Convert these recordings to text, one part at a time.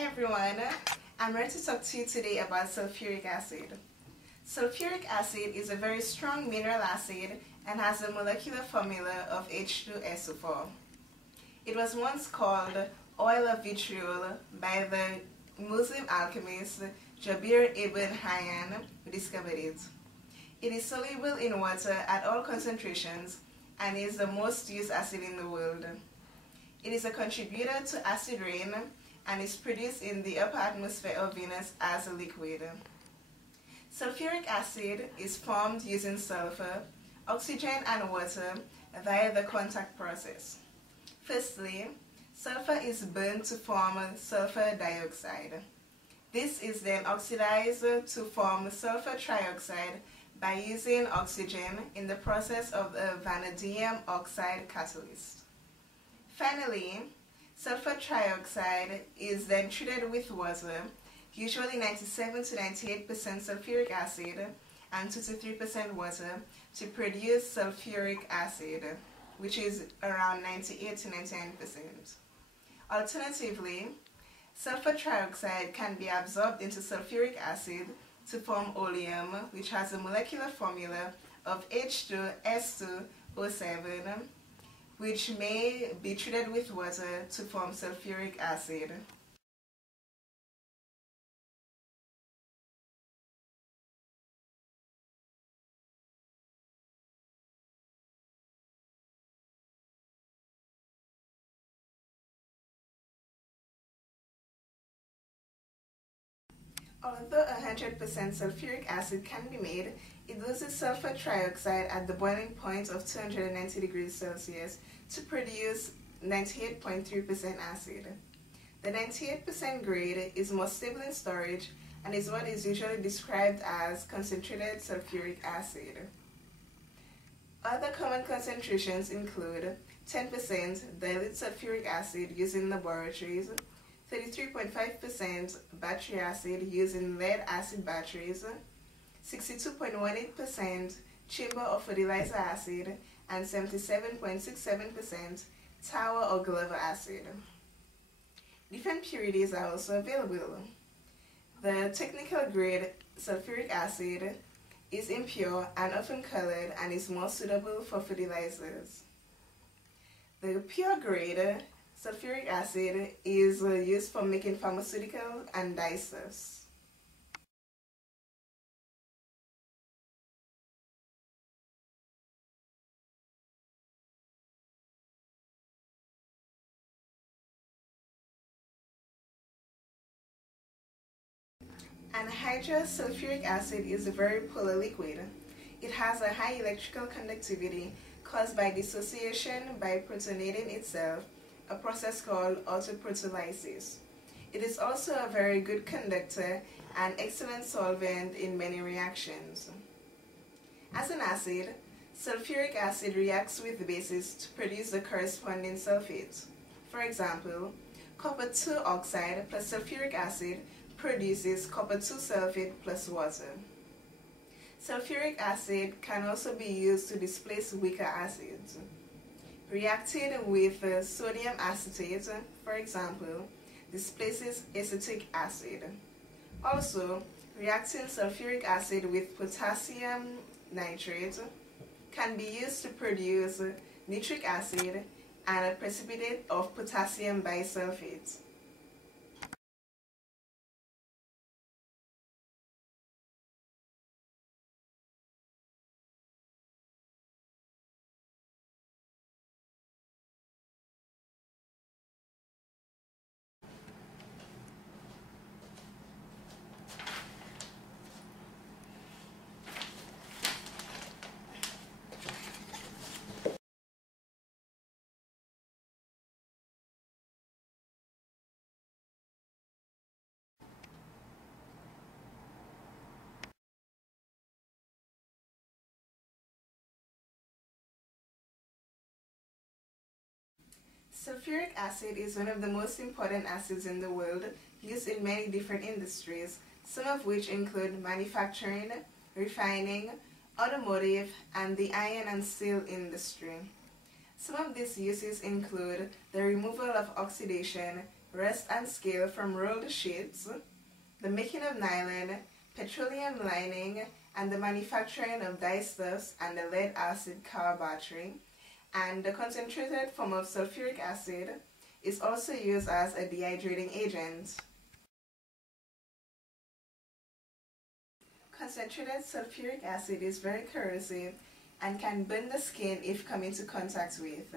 Hi everyone, I'm ready to talk to you today about sulfuric acid. Sulfuric acid is a very strong mineral acid and has a molecular formula of H2SO4. It was once called oil of vitriol by the Muslim alchemist Jabir ibn Hayyan, who discovered it. It is soluble in water at all concentrations and is the most used acid in the world. It is a contributor to acid rain and is produced in the upper atmosphere of Venus as a liquid. Sulfuric acid is formed using sulfur, oxygen and water via the contact process. Firstly, sulfur is burned to form sulfur dioxide. This is then oxidized to form sulfur trioxide by using oxygen in the process of a vanadium oxide catalyst. Finally, sulfur trioxide is then treated with water, usually 97 to 98% sulfuric acid and 2 to 3% water, to produce sulfuric acid, which is around 98 to 99%. Alternatively, sulfur trioxide can be absorbed into sulfuric acid to form oleum, which has a molecular formula of H2S2O7, which may be treated with water to form sulfuric acid. Although 100% sulfuric acid can be made, it loses sulfur trioxide at the boiling point of 290 degrees Celsius to produce 98.3% acid. The 98% grade is more stable in storage and is what is usually described as concentrated sulfuric acid. Other common concentrations include 10% dilute sulfuric acid used in laboratories, 33.5% battery acid used in lead acid batteries, 62.18% chamber or fertilizer acid, and 77.67% tower or Glover acid. Different purities are also available. The technical grade sulfuric acid is impure and often colored and is more suitable for fertilizers. The pure grade sulfuric acid is used for making pharmaceutical and dyestuffs. Anhydrous sulfuric acid is a very polar liquid. It has a high electrical conductivity caused by dissociation by protonating itself, a process called autoprotolysis. It is also a very good conductor and excellent solvent in many reactions. As an acid, sulfuric acid reacts with bases to produce the corresponding sulfate. For example, copper 2 oxide plus sulfuric acid produces copper 2 sulfate plus water. Sulfuric acid can also be used to displace weaker acids. Reacting with sodium acetate, for example, displaces acetic acid. Also, reacting sulfuric acid with potassium nitrate can be used to produce nitric acid and a precipitate of potassium bisulfate. Sulfuric acid is one of the most important acids in the world, used in many different industries, some of which include manufacturing, refining, automotive, and the iron and steel industry. Some of these uses include the removal of oxidation, rust and scale from rolled sheets, the making of nylon, petroleum lining, and the manufacturing of dyestuffs and the lead acid car battery, and the concentrated form of sulfuric acid is also used as a dehydrating agent. Concentrated sulfuric acid is very corrosive and can burn the skin if come into contact with.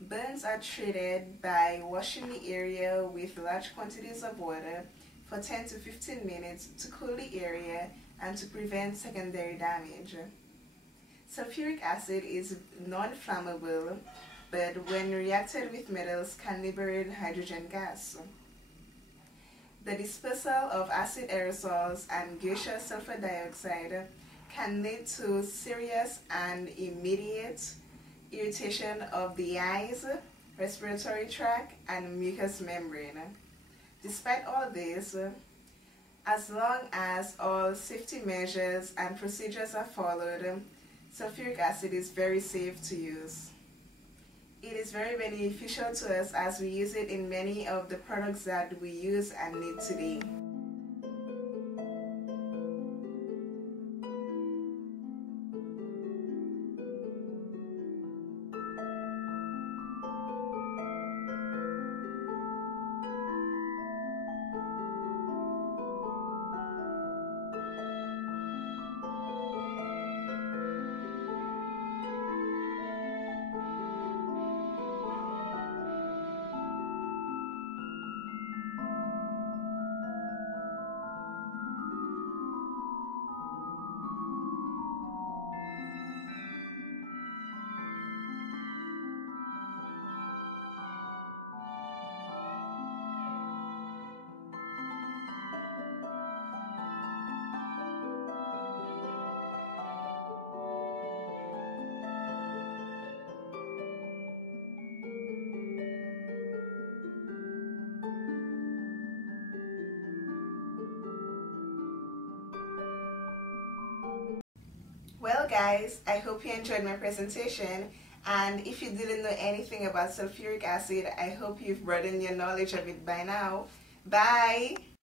Burns are treated by washing the area with large quantities of water for 10 to 15 minutes to cool the area and to prevent secondary damage. Sulfuric acid is non-flammable, but when reacted with metals can liberate hydrogen gas. The dispersal of acid aerosols and gaseous sulfur dioxide can lead to serious and immediate irritation of the eyes, respiratory tract, and mucous membrane. Despite all this, as long as all safety measures and procedures are followed, sulfuric acid is very safe to use. It is very beneficial to us as we use it in many of the products that we use and need today. Well guys, I hope you enjoyed my presentation, and if you didn't know anything about sulfuric acid, I hope you've broadened your knowledge of it by now. Bye!